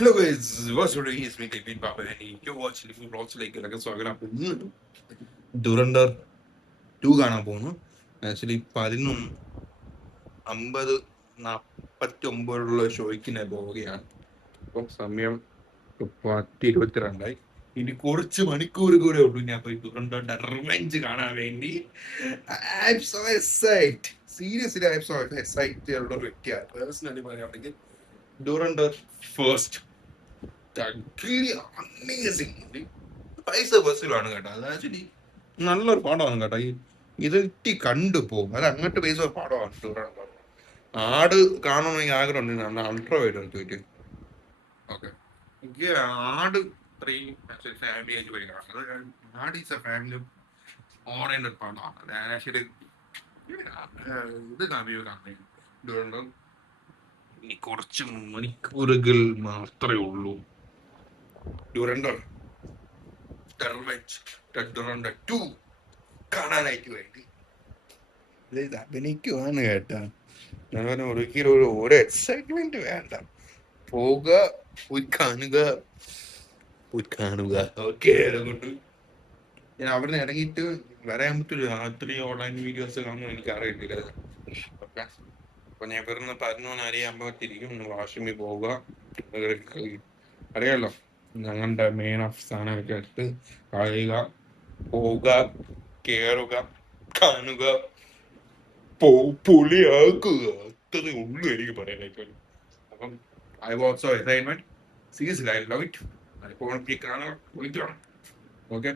Hello guys, what's today is me Kevin Papa and you watch Living Vlogs like സ്വാഗതം. ഇന്ന് ദുരന്തർ 2 കാണാൻ പോകുന്നു. Actually 11:59 ഷോയ്ക്ക് ഞാൻ പോവുകയാണ്. ഇപ്പം സമയം 10:22. ഇനി കുറച്ച് മണിക്കൂർ കൂടെ ഉള്ളൂ ഞാൻ പോയി ദുരന്തന്റെ റിവെഞ്ച് കാണാൻ വേണ്ടി. I am so excited. Seriously I am so excited ഉള്ള ഒരു വ്യക്തിയാണ്. പേഴ്സണലി പറയുകയാണെങ്കിൽ ദുരന്തർ ഫസ്റ്റ് അമേസിംഗ് പൈസ ബസ്സിലാണ് കേട്ടോ. അത് ആക്ച്വലി നല്ലൊരു പടമാണ് കേട്ടോ. ഇതെത്തി കണ്ടു പോകും. അത് അങ്ങോട്ട് പൈസ പടമാണ് ടൂറാണ്. ആട് കാണണമെങ്കിൽ ആഗ്രഹമുണ്ട്. അൾട്രാ വൈഡ് എടുത്ത് പറ്റി. ഓക്കെ, എനിക്ക് ആട് ഇത്രയും ഫാമിലി ആയിട്ട് പോയി കാണാം. അത് ആട് ഈസ് എ ഫാമിലി ഓറിയന്റഡ് പടമാണ്. അത് ആക്ച്വലി ഇത് കാണുന്നത് ഇനി കുറച്ച് മണിക്കൂറുകൾ മാത്രമേ ഉള്ളൂ. ഡ്യൂറൻഡർ ഡ്യൂറൻഡർ 2 കാണാനായിട്ട് വേണ്ടി ഇത് അഭിനയിക്കുവാണ് കേട്ടാ. ഞാൻ ഒരിക്കലും ഒരു എക്സൈറ്റ്മെന്റ് വേണ്ട. പോവുക, പോയി കാണുക, പോയി കാണുക. ഓക്കെ, അതുകൊണ്ട് ഞാൻ അവിടെ നിന്ന് ഇറങ്ങിയിട്ട് വരാൻ പറ്റില്ല. രാത്രി ഓൺലൈൻ വീഡിയോസ് കാണുമ്പോൾ എനിക്ക് അറിയത്തില്ല. ഓക്കെ, അപ്പൊ ഞാൻ ഇവിടുന്ന് 11:30 വാഷ്റൂമിൽ പോവുക. അറിയാലോ, ഞങ്ങളുടെ മെയിൻ ഓഫ് സാധനമൊക്കെ എടുത്ത് കളയുക, പോവുക, കേറുക, കാണുക, പൊളിയാക്കുക. അത്രേ ഉള്ളൂ എനിക്ക് പറയാനായിട്ട്. അപ്പം I was so excitement. Seriously I love it. ഇപ്പോൾ കാണാൻ വിളിക്കണം. ഓക്കെ,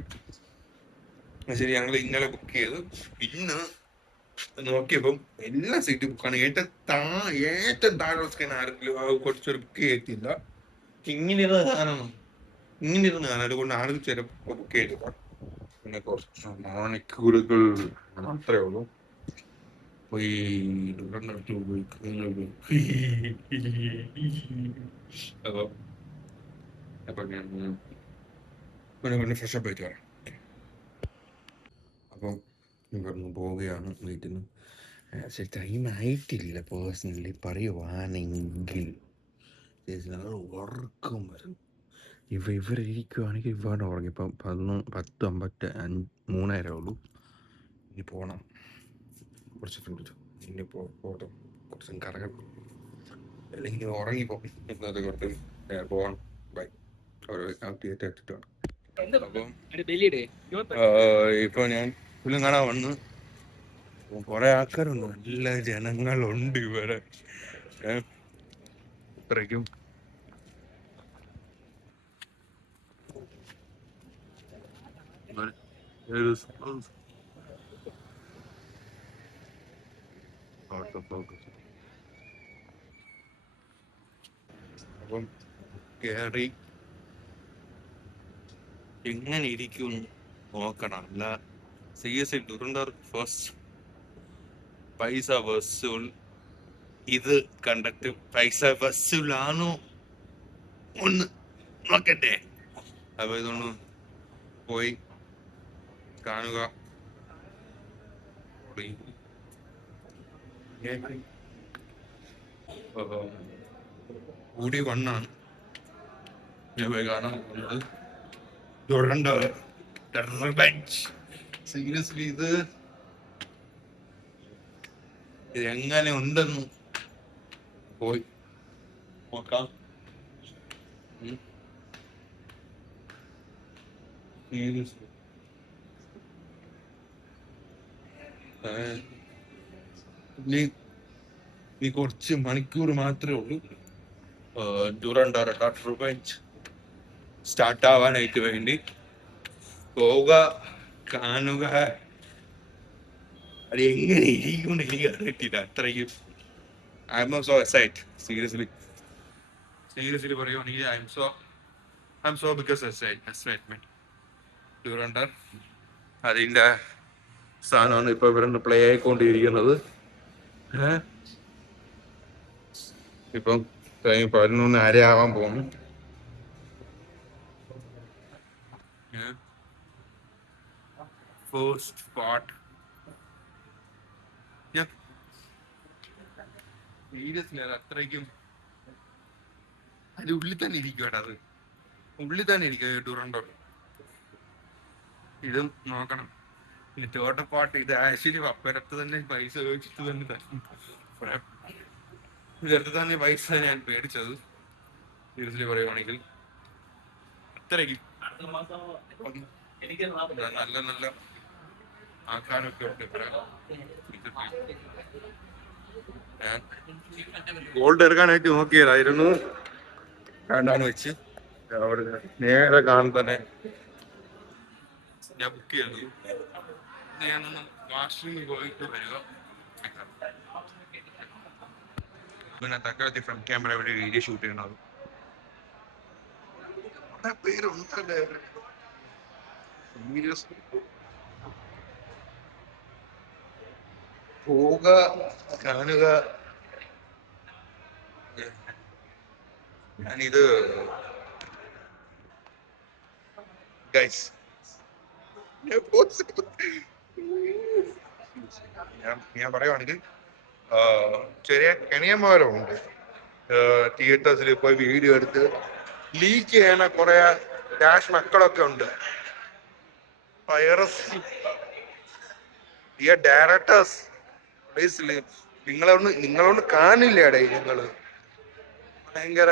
ശരി. ഞങ്ങൾ ഇന്നലെ ബുക്ക് ചെയ്തു. ഇന്ന് നോക്കിയപ്പം എല്ലാ സീറ്റും ബുക്കാണ്. ഏറ്റവും താഴെ സ്കാൻ ആരെങ്കിലും കുറച്ചൊരു ബുക്ക് ചെയ്തില്ല. ഇങ്ങനെയിരുന്ന് കാണണം, ഇങ്ങനെയിരുന്ന് കാണാൻ. അതുകൊണ്ട് ആരും ചിലപ്പോൾ ബുക്ക് ചെയ്തില്ല. പിന്നെ കുറച്ച് മണിക്കൂറുകൾ മാത്രമേ ഉള്ളൂ. പോയി അപ്പൊ ഞാൻ ഫ്രഷ് അപ്പ് ആയിട്ട് വരാം. അപ്പം ഇവിടുന്ന് പോവുകയാണ് വീട്ടിൽ നിന്ന്. പക്ഷെ ടൈം ആയിട്ടില്ല. പേഴ്സണലി പറയുവാണെങ്കിൽ ഉറക്കം വരും. ഇവരിയ്ക്കുവാണെങ്കിൽ ഇവരുടെ ഉറങ്ങി. ഇപ്പം 10:53 ഉള്ളൂ. ഇനി പോകണം, കുറച്ച് ഫ്രണ്ട് ഇനി പോകണം, കുറച്ച് കറങ്ങണം, അല്ലെങ്കിൽ ഉറങ്ങിപ്പോകും. ഇന്നത്തെ കൊണ്ട് പോകണം. ബൈ. എത്തിയിട്ടാണ്. അപ്പം ഇപ്പൊ ഞാൻ ഫിലിം കാണാൻ വന്ന്. കുറെ ആൾക്കാരുണ്ട്, നല്ല ജനങ്ങളുണ്ട് ഇവിടെ. ഇത്രയ്ക്കും അപ്പം കേറി എങ്ങനെ ഇരിക്കും നോക്കണം. അല്ല സീരിയസ്ലി ഡുറൻഡർ ഫസ്റ്റ് പൈസ വസൂൽ. ഇത് കണ്ടിട്ട് പൈസ വസൂലാണോ ഒന്ന് നോക്കട്ടെ. അപ്പൊ ഇതൊന്ന് പോയി കാണുക. കൂടി വണ്ണാണ് ഞാൻ പോയി കാണാൻ പോകുന്നത്. ഡുറൻഡർ റിവെഞ്ച്. സീരിയസ്ലി ഇത് എങ്ങനെ ഉണ്ടെന്ന് പോയി നോക്കാം. സീരിയസ്ലി ഈ കുറച്ച് മണിക്കൂർ മാത്രമേ ഉള്ളൂ ഡുറൻഡർ റിവെഞ്ച് സ്റ്റാർട്ട് ആവാനായിട്ട് വേണ്ടി. പോവുക, കാണുക. അത് എങ്ങനെ ഇരിക്കും എനിക്ക് അറിയത്തില്ല. അത്രയ്ക്കും I'm so excite. Seriously പറയുവാണെങ്കിൽ I'm so because excitement. Dhurandhar അതിന്റെ സാധനമാണ് ഇപ്പൊ ഇവിടെ പ്ലേ ആയിക്കൊണ്ടിരിക്കുന്നത്. ഇപ്പം 11:30 ആവാൻ പോകുന്നു. ഫസ്റ്റ് പാർട്ട് സീരിയസ്ലി അത് അത്രയ്ക്കും അത് ഉള്ളിൽ തന്നെ ഇരിക്കും കേട്ടോ, അത് ഉള്ളിൽ തന്നെ ഇരിക്കും ഡുറണ്ടോ. ഇതും നോക്കണം. പിന്നെ തേർഡ് പാർട്ട് ഇത് ആക്ച്വലി പപ്പരത്ത് തന്നെ പൈസ ഉപയോഗിച്ചിട്ട് തന്നെ ഇതെടുത്ത് തന്നെ പൈസ ഞാൻ പേടിച്ചത് സീരിയസ്ലി പറയുവാണെങ്കിൽ. അത്രയ്ക്കും നല്ല നല്ല ആക്കാനൊക്കെ ഉണ്ട്. ഞാൻ ഗോൾഡ് എടുക്കാനായിട്ട് നോക്കിയതായിരുന്നു, വേണ്ടാന്ന് വെച്ച് അവിടെ നേരെ കാണാൻ തന്നെ ഞാൻ ബുക്ക് ചെയ്തു. ഞാനൊന്ന് വാഷ്റൂമിൽ പോയിട്ട് വരിക. പിന്നെ തക്കത്തി ഫ്രണ്ട് ക്യാമറ ഇവിടെ വീഡിയോ ഷൂട്ട് ചെയ്യണത് പേരുണ്ടല്ലേ. പോവുക, കാണുക. ഞാനിത് ഗൈസ് ഞാൻ പറയുവാണെങ്കിൽ ചെറിയ കെണിയന്മാരുണ്ട് തിയേറ്റേഴ്സിൽ പോയി വീഡിയോ എടുത്ത് ലീക്ക് ചെയ്യണ കുറെ ഡാഷ് മക്കളൊക്കെ ഉണ്ട്. പൈറസി ഡയറക്ടേഴ്സ് നിങ്ങളൊന്ന് കാണില്ലേടേ. ഭയങ്കര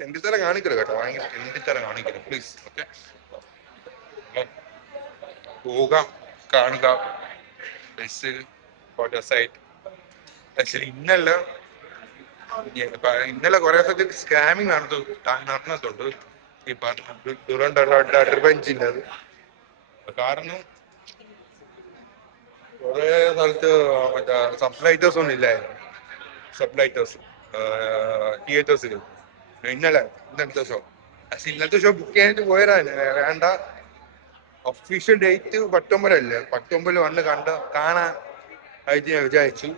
തെണ്ടിത്തരം കാണിക്കരുത് കേട്ടോ, ഭയങ്കര തെണ്ടിത്തരം കാണിക്കരുത് പ്ലീസ്. ഓക്കെ, പോകാം, കാണുക. ഇന്നലെ കുറെ സ്ഥലത്ത് സ്കാമിങ് നടന്നിട്ടുണ്ട് ഈ പറഞ്ഞിന്റെ അത്. കാരണം കുറെ സ്ഥലത്ത് മറ്റേ സബ്ലൈറ്റേഴ്സ് ഒന്നും ഇല്ലായിരുന്നു. സബ്ലൈറ്റേഴ്സ് തിയേറ്റേഴ്സിൽ ഇന്നലത്തെ ഷോ ബുക്ക് ചെയ്യാനായിട്ട് പോയതാണ്. വേണ്ട, ഒഫീഷ്യൽ ഡേറ്റ് 19 അല്ലേ, 19 വന്ന് കാണാൻ ആയിട്ട് ഞാൻ വിചാരിച്ചു.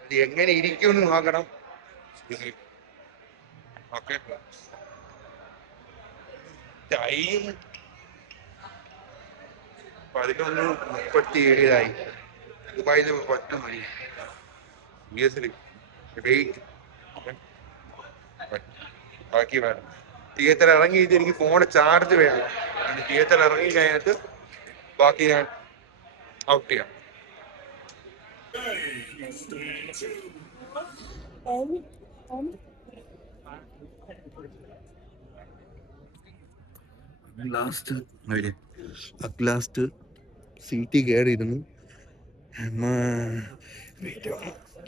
അത് എങ്ങനെ ഇരിക്കുമെന്ന് നോക്കണം. ഓക്കെ, ടൈം 11:37 ദുബായിൽ 10 മണി. ബാക്കി വേണം. തിയേറ്റർ ഇറങ്ങിയിട്ട് എനിക്ക് ഫോണ് ചാർജ് വേണം. തിയേറ്റർ ഇറങ്ങി കഴിഞ്ഞിട്ട് ബാക്കി ഞാൻ ഔട്ട് ചെയ്യാം. ലാസ്റ്റ് സീറ്റിൽ കയറിയിരുന്നു.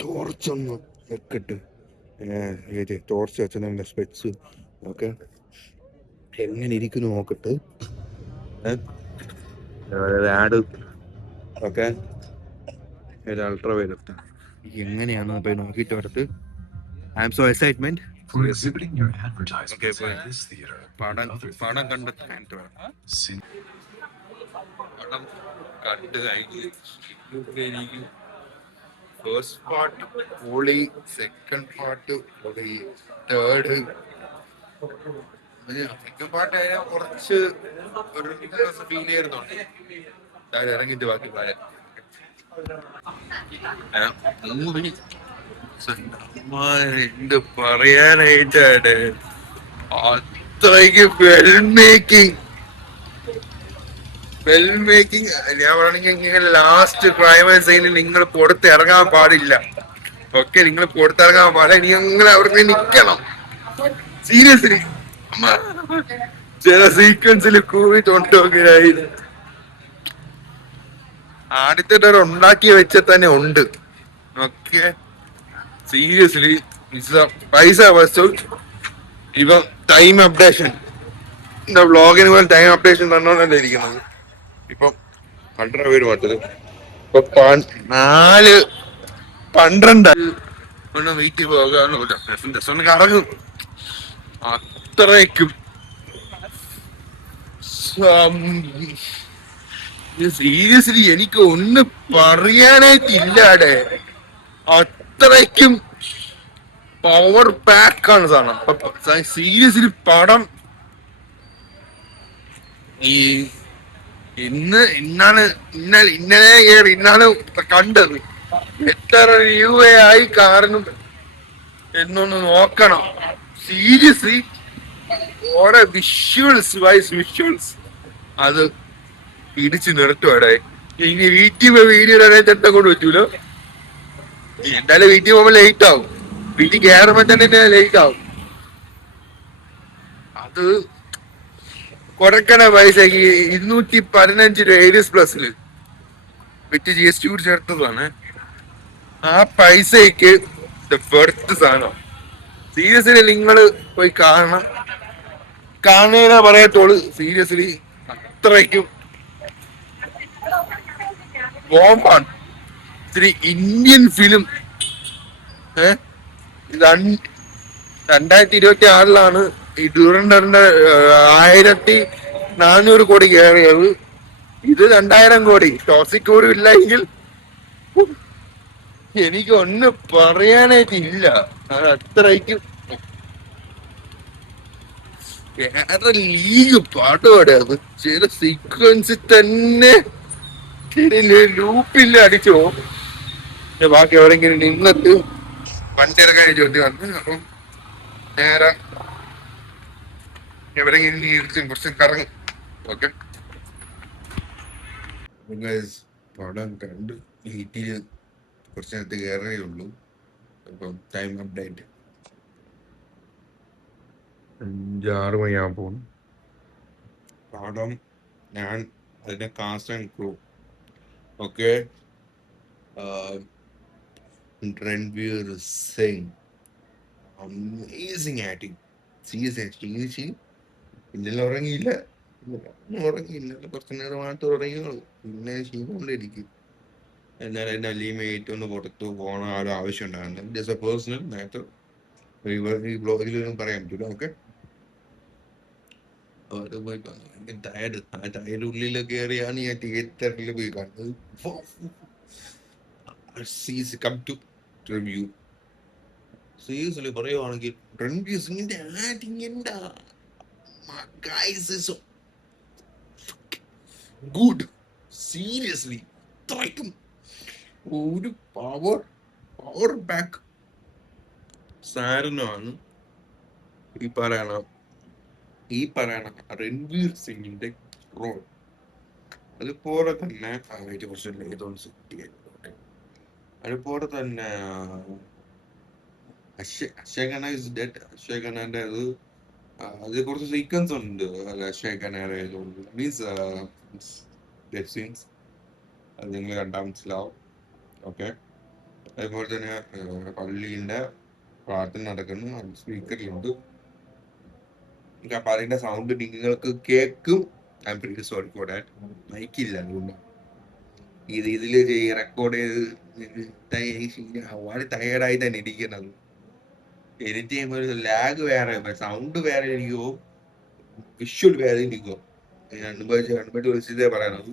ടോർച്ചൊന്ന് വെക്കട്ട്, ടോർച്ച് വെച്ചതിന്റെ സ്പെക്സ് ഓക്കെ എങ്ങനെ ഇരിക്കുന്നു നോക്കട്ട്. ആഡ് ഓക്കെ, അൾട്രാ വൈലറ്റ് എങ്ങനെയാണെന്ന് പോയി നോക്കിയിട്ട് വരട്ട്. I am so excitement. പടം കണ്ടിട്ട് പടം കണ്ട് കഴിഞ്ഞ് ഫസ്റ്റ് പാർട്ട് പൊളി, സെക്കൻഡ് പാർട്ട് പൊളി, തേർഡ് സെക്കൻഡ് പാർട്ട് കുറച്ച് ഒരു ഫീൽ ചെയ്യുന്നുണ്ട്. ഇറങ്ങിയിട്ട് ബാക്കി പറയാം. എന്ത് പറയാനായിട്ടാണ്, അത്രയ്ക്ക് വെൽ മേക്കിംഗ്. ഞാൻ പറഞ്ഞെങ്കിൽ ഇങ്ങനെ ലാസ്റ്റ് ക്ലൈമാക്സ് സീനിൽ നിങ്ങൾ പുറത്തിറങ്ങാൻ പാടില്ല. ഓക്കെ, നിങ്ങൾ പുറത്തിറങ്ങാൻ പാടില്ല, ഇനി അങ്ങനെ അവിടെ നിൽക്കണം. സീരിയസ്ലി ചില സീക്വൻസിൽ കൂവിട്ടുണ്ടായി. ആദ്യത്തെ ഉണ്ടാക്കി വെച്ച തന്നെ ഉണ്ട്. ഓക്കെ, സീരിയസ്ലി പൈസ വസ്തു. ഇവ ടൈം അപ്ഡേഷൻ വ്ളോഗിന് പോലെ ടൈം അപ്ഡേഷൻ തന്നോണ്ടല്ലേ ഇരിക്കുന്നത്. ഇപ്പം 12 പേര് പാട്ടത് ഇപ്പൊ 4:12 ഒന്ന് വെയിറ്റ് പോകാൻ കറങ്ങും. അത്രയ്ക്കും സീരിയസ്ലി എനിക്ക് ഒന്നും പറയാനായിട്ടില്ലാടെ. അത്രയ്ക്കും പവർ പാക്കാണ് സാധനം. സീരിയസ്ലി പടം ഈ ഇന്നാണ് കണ്ടത്. എത്ര രൂപയായി കാരണം എന്നൊന്ന് നോക്കണം. സീരിയസ്ലി ഓരോ വിഷ്വൽസ് അത് ഇടിച്ചു നിർത്തുവാടെ. ഇനി വീട്ടിൽ വീഡിയോ ചെട്ട കൊണ്ട് പറ്റൂലോ. എന്തായാലും വീട്ടിൽ പോകുമ്പോ ലേറ്റ് ആവും. വീട്ടിൽ കയറുമ്പോ തന്നെ ലേറ്റ് ആവും. അത് കൊടുക്കണ പൈസക്ക് 215 രൂപ ഏരിയസ് പ്ലസില് വിറ്റ് GST കൂടി ചേർത്തതാണ്. ആ പൈസക്ക് വെറുത്ത് സാധനം. സീരിയസ്ലി നിങ്ങള് പോയി കാണണം. കാണുന്നതിനെ പറയത്തോളൂ. സീരിയസ്ലി അത്രയ്ക്കും ബോംബാണ്. ഇത്തിരി ഇന്ത്യൻ ഫിലിം. ഇത് 2026 ഈ ഡ്യൂറൻഡറിന്റെ 1400 കോടി കയറിയത്. ഇത് 2000 കോടി. ടോസിക് പോലും ഇല്ലെങ്കിൽ എനിക്ക് ഒന്നും പറയാനായിട്ടില്ല. അത് അത്രയ്ക്കും വേറെ ലീഗ് പാട്ടുപാടെ. അത് ചില സീക്വൻസിൽ തന്നെ ലൂപ്പില്ല അടിച്ചോ. ബാക്കി എവിടെങ്കിലും നിന്നിട്ട് വണ്ടിയിറക്കാൻ ചോദ്യം വന്ന് അപ്പം നേരെ എവിടെങ്കിലും കുറച്ച് കറങ്ങും. ഓക്കെ, പടം കണ്ട് വീട്ടില് കുറച്ച് നേരത്തെ കയറേ ഉള്ളൂ. അപ്പം ടൈം അപ്ഡേറ്റ് 5-6 മണിയാകുമ്പോൾ പോകും പടം. ഞാൻ അതിന്റെ cast and crew okay. Ranveer Singh amazing acting. Serious ഇന്നലെ ഉറങ്ങിയില്ല. കുറച്ചു നേരം മാത്രം ഉറങ്ങിയുള്ളൂ. പിന്നെ ക്ഷീണമുണ്ടിരിക്കും. എന്നാൽ എന്നെ അലീമേറ്റ് ഒന്ന് പുറത്തു പോകണ ആ ഒരു ആവശ്യം ഉണ്ടാകുന്നത്. Just A personal matter. ഈ ബ്ലോഗിലൊന്നും പറയാൻ പറ്റില്ല. Okay, tired. ആ ടയർഡ് ഉള്ളിലൊക്കെ കയറിയാണ് ഞാൻ തിയേറ്ററിൽ പോയി കാണുന്നത്. റിവ്യൂ സീരിയസ്ലി പറയുവാണെങ്കിൽ രൺവീർ സിംഗിന്റെ ആക്ടിങ് എന്താ ഗുഡ്. സീരിയസ്ലി ഇത്രയ്ക്കും ഒരു പവർ ബാക്ക് സാധനമാണ് ഈ പറയണ രൺവീർ സിംഗിന്റെ റോൾ. അതുപോലെ തന്നെ കുറച്ച് അതുപോലെ തന്നെ അക്ഷയ് ഖന്ന ഇസ് ഡെഡ്. അക്ഷയ് ഖന്നന്റെ അത് കുറച്ച് സീക്വൻസ് ഉണ്ട്. അക്ഷയ് ഖന്നയുടെ മീൻസ് ഡെഡ് സീൻസ്. അത് നിങ്ങൾ കണ്ടാൽ മനസ്സിലാവും. ഓക്കെ, അതുപോലെ തന്നെ പള്ളിന്റെ പ്രാർത്ഥന നടക്കുന്നു. സ്പീക്കറിലുണ്ട്. അപ്പൊ അതിന്റെ സൗണ്ട് നിങ്ങൾക്ക് കേൾക്കും. I'm very sorry for that. മൈക്കില്ല, അതുകൊണ്ട് ഇതില് റെക്കോർഡ് ചെയ്ത് വളരെ ടയേർഡായി തന്നെ ഇരിക്കുന്നത്. എഡിറ്റ് ചെയ്യുമ്പോൾ ലാഗ് വേറെ, സൗണ്ട് വേറെ ഇരിക്കുമോ, വിഷ്വൽ വേറെ ഇരിക്കുമോ. അനുഭവിച്ച് വിളിച്ചതേ പറയണത്.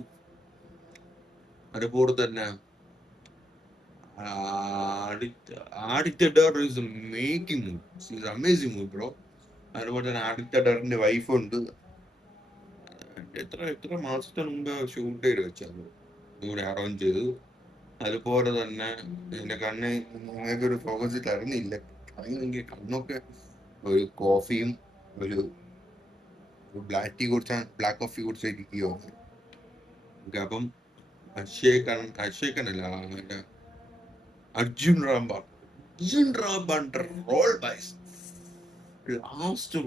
അതുപോലെ തന്നെ Aditya is making movie, amazing movie bro. അതുപോലെ തന്നെ ആദിത്യ വൈഫ് ഉണ്ട്. എത്ര മാസത്തിന് മുമ്പ് ഷൂട്ട് ചെയ്ത് വെച്ചത്, ഇവിടെ അറേഞ്ച് ചെയ്തു. അതുപോലെ തന്നെ എന്റെ കണ്ണ് നിങ്ങൾക്ക് ഒരു ഫോക്കസ് തരുന്നില്ല. അതിനെങ്കിൽ കണ്ണൊക്കെ ഒരു കോഫിയും ഒരു ബ്ലാക്ക് ടീ കുടിച്ചാൽ ബ്ലാക്ക് കോഫി കുടിച്ചിരിക്കുകയോ. അപ്പം അക്ഷയ് ഖന്നല്ല, അർജുൻ റാംപാന്റെ റോൾ ബൈസ് ലാസ്റ്റ്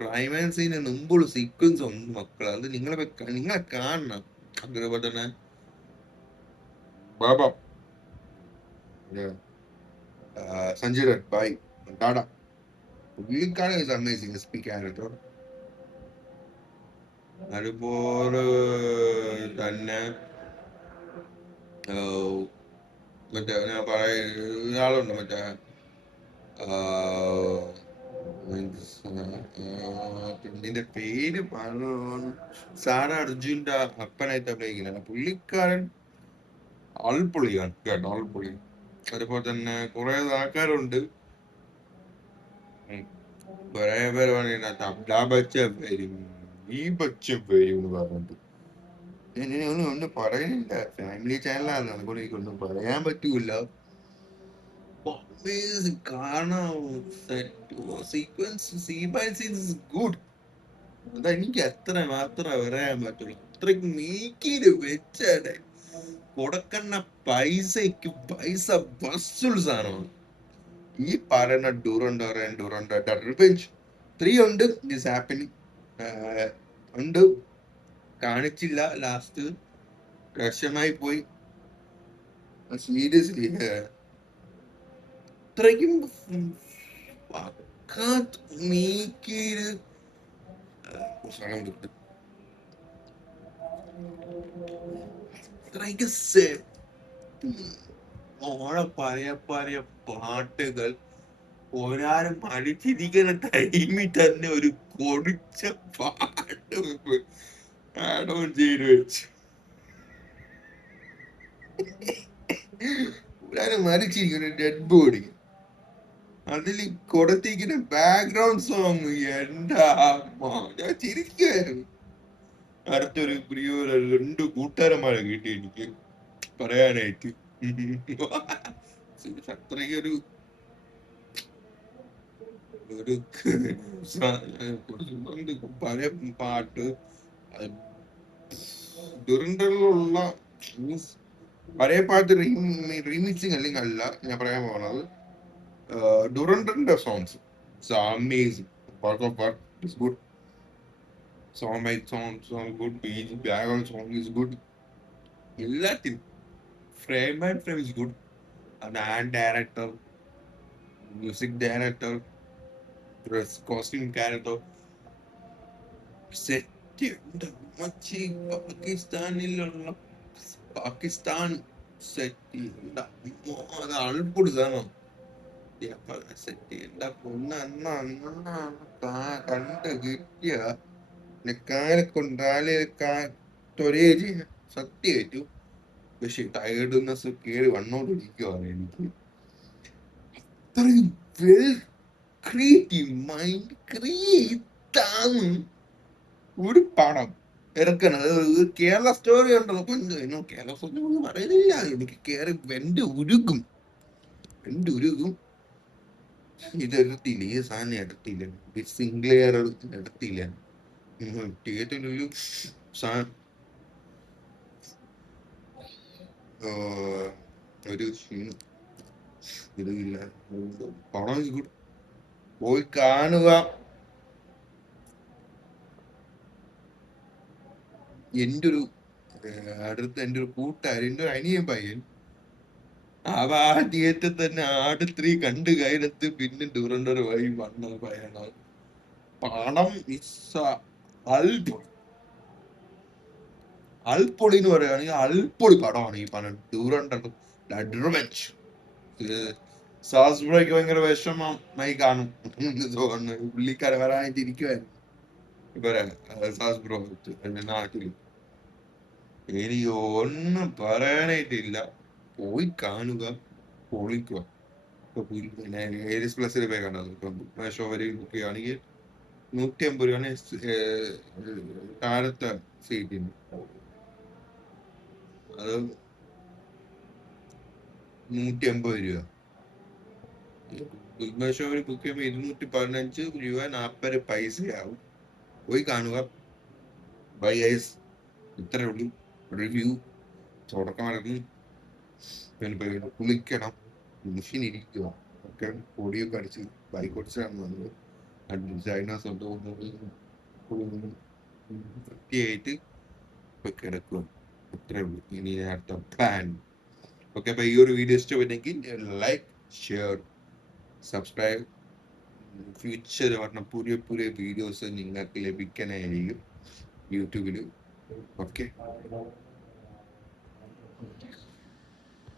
ക്ലൈമാക്സിന് മുമ്പുള്ള സീക്വൻസ് ഉണ്ട് മക്കളെ. അത് നിങ്ങളെ കാണണം. അതുപോലെ തന്നെ ബാബ സഞ്ജയ് ദത്ത് ബൈ ടാഡ, പുള്ളിക്കാരൻ is amazing S P character. അതുപോലെ തന്നെ മറ്റേ ഞാൻ ഒരാളുണ്ട്, മറ്റേ പെണ്ണിന്റെ പേര് സാര അർജുന്റെ അപ്പനായിട്ട് അഭിനയിക്കുന്നതാണ്. പുള്ളിക്കാരൻ ആൾപ്പൊളിയാണ് കേട്ടോ, ആൾപ്പൊളി. അതുപോലെ തന്നെ കുറെ ആൾക്കാരുണ്ട്, കുറെ പേര് പറഞ്ഞിട്ട് അമിതാഭ് ബച്ചൻ വരും, ഈ ബച്ചൻ വരും എന്ന് പറഞ്ഞിട്ട് ഒന്നും പറയുന്നില്ല. ഫാമിലി ചാനലാണ്, അതുകൊണ്ട് എനിക്കൊന്നും പറയാൻ പറ്റൂല. amazing കാണാം. Sequence see by scenes good. അതാ എനിക്ക് എത്ര മാത്രം പറയാൻ പറ്റുള്ളൂ. അത്രയ്ക്ക് നീക്കിയിട്ട് വെച്ചാണ് കൊടുക്കുന്ന പൈസക്ക് പൈസ വസൂൽ സാധനമാണ് ഈ പറയുന്ന ഡുറൻഡർ ആൻഡ് ഡുറൻഡർ റിവെഞ്ച് 3 ഉണ്ട്. ഇസ് ഹാപ്പനിങ് ഉണ്ട്. കാണിച്ചില്ല, ലാസ്റ്റ് രക്ഷമായി പോയി. സീരിയസ്ലി അത്രയ്ക്കും നീക്കിയിട്ട് അത്രയ്ക്ക് ഓളെ പഴയ പഴയ പാട്ടുകൾ ഒരാളും മടിച്ചിരിക്കുന്ന ടൈമിൽ തന്നെ ഒരു കൊടിച്ച പാട്ട് ആഡ് ഓൺ ചെയ്ത് വെച്ചു. ഒരാള് മരിച്ചിരിക്കുന്ന ഡെഡ് ബോഡി, അതിൽ കൊടുത്തിരിക്കുന്ന ബാക്ക്ഗ്രൗണ്ട് സോങ് എന്താ ഞാൻ ചിരിക്കുമായിരുന്നു. അടുത്തൊരു പ്രിയ 2 കൂട്ടുകാരന്മാരെ കിട്ടി എനിക്ക് പറയാനായിട്ട്. അത്രയ്ക്കൊരു ഒരു പഴയ പാട്ട് ദുരന്തങ്ങളിലുള്ള മീൻസ് പഴയ പാട്ട് റീമിക്സിങ് അല്ലെങ്കിൽ അല്ല ഞാൻ പറയാൻ പോകുന്നത്. ഡുറൻഡറിന്റെ songs amazing. Part of part is good. Song by song good. Background song is good. എല്ലാത്തിനും frame and frame is good. And director, music director, costume character set ഉണ്ട്. പാകിസ്ഥാൻ സെറ്റ് അത് അൾപ്പൊടി സാധനം സെറ്റ് എന്റെ പൊന്ന് കണ്ട് കിട്ടിയ കാലെ കൊണ്ടാല് തൊരേജ് സത്യമായിട്ടു. പക്ഷെ ടയർഡ്നെസ് കേറി വന്നോണ്ടിരിക്കുവാണ് എനിക്ക്. അത്രയും വെൽ ക്രിയേറ്റീവ് മൈൻഡ് ക്രിയേറ്റാണ് ഒരു പടം ഇറക്കണത്. കേരള സ്റ്റോറി ഉണ്ടല്ലോ. കേരള സ്റ്റോറി ഒന്നും പറയുന്നില്ല. എനിക്ക് കേറി ഉരുകും. ഇതെടുത്തില്ല, ഈ സാധനം എടുത്തില്ല. സിംഗ്ലെയർ എടുത്തില്ല. തിയേറ്ററിലൊരു ഒരു ഇതില്ല. പടം പോയി കാണുക. എൻ്റെ ഒരു കൂട്ടുകാരൻ, എൻ്റെ ഒരു അനിയൻ പയ്യൻ, അവ ആ തിയേറ്ററിൽ തന്നെ ആട് 3 കണ്ടു കഴിഞ്ഞിട്ട് പിന്നെ ഡുറൻഡർ വഴി വന്ന പയ്യനാണ്. പടം അൽപ്പൊളി എന്ന് പറയുകയാണെങ്കിൽ അൽപ്പൊളി പടമാണ് ഈ പടം ഡുറൻഡർ റിവെഞ്ച്. സാസ്ബ്രോയ്ക്ക് ഭയങ്കര വിഷമമായി കാണും തോന്നുന്നു. പുള്ളിക്കാരൻ വരാനായിട്ട് ഇരിക്കുവായിരുന്നു ഇവരെ സാസ്ബ്രോ നാട്ടില്. എനിക്ക് ഒന്നും പറയാനായിട്ടില്ല. പോയി കാണുക, പൊളിക്കുക. പിന്നെ ഏരിയസ് പ്ലസിൽ പോയി കണ്ടത്. ഇപ്പം ഷോ വരെ ബുക്ക് ചെയ്യുകയാണെങ്കിൽ 150 രൂപയാണ് താഴത്തെ സീറ്റിന്. അത് 150 രൂപ. ഷോ വരെ ബുക്ക് ചെയ്യുമ്പോൾ 215 രൂപ 40 പൈസയാവും. പോയി കാണുക. ബൈ ഐസ്. ഇത്രേ ഉള്ളൂ. റിവ്യൂ തുടക്കം നടക്കും. പിന്നെ കുളിക്കണം, മെഷീൻ ഇരിക്കുക, ഒക്കെ പൊടിയൊക്കെ അടിച്ച് ബൈക്ക് ഓടിച്ചാണ് വന്നത്. ഡിസൈനേഴ്സ് വൃത്തിയായിട്ട് കിടക്കുക. അത്രേ ഉള്ളൂ. ഇനി അടുത്ത പ്ലാൻ. ഓക്കെ, അപ്പൊ ഈ ഒരു വീഡിയോ ഇഷ്ടപ്പെട്ടെങ്കിൽ ലൈക്ക്, ഷെയർ, സബ്സ്ക്രൈബ്. ഫ്യൂച്ചർ പറഞ്ഞ പുതിയ പുതിയ വീഡിയോസ് നിങ്ങൾക്ക് ലഭിക്കാനായിരിക്കും യൂട്യൂബിൽ. ഓക്കെ.